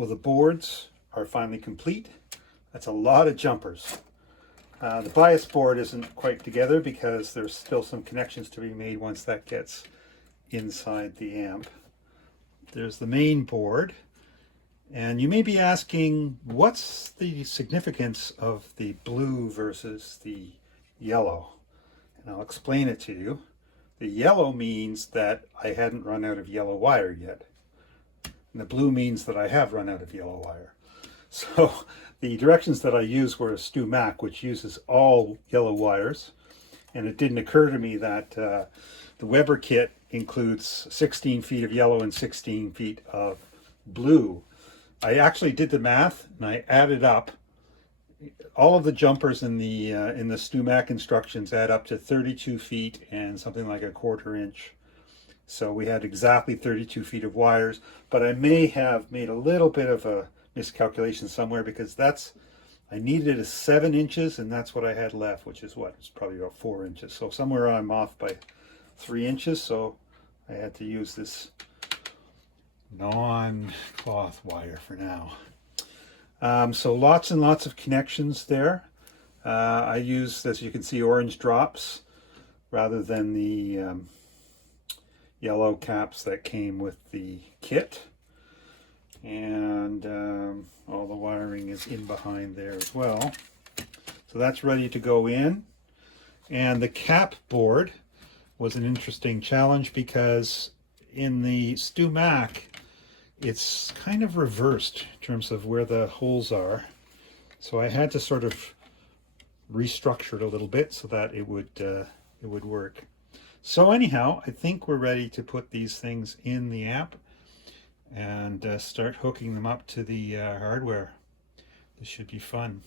Well, the boards are finally complete. That's a lot of jumpers. The bias board isn't quite together because there's still some connections to be made once that gets inside the amp. There's the main board. And you may be asking, what's the significance of the blue versus the yellow? And I'll explain it to you. The yellow means that I hadn't run out of yellow wire yet. And the blue means that I have run out of yellow wire. So the directions that I used were a StewMac, which uses all yellow wires. And it didn't occur to me that the Weber kit includes 16 feet of yellow and 16 feet of blue. I actually did the math and I added up. All of the jumpers in the StewMac instructions add up to 32 feet and something like a 1/4 inch. So we had exactly 32 feet of wires, but I may have made a little bit of a miscalculation somewhere because I needed a 7 inches and that's what I had left, which is what? It's probably about 4 inches. So somewhere I'm off by 3 inches. So I had to use this non-cloth wire for now. So lots and lots of connections there. I used, as you can see, orange drops rather than the yellow caps that came with the kit. And all the wiring is in behind there as well. So that's ready to go in. And the cap board was an interesting challenge because in the StewMac, it's kind of reversed in terms of where the holes are. So I had to sort of restructure it a little bit so that it would work. So anyhow, I think we're ready to put these things in the amp and start hooking them up to the hardware. This should be fun.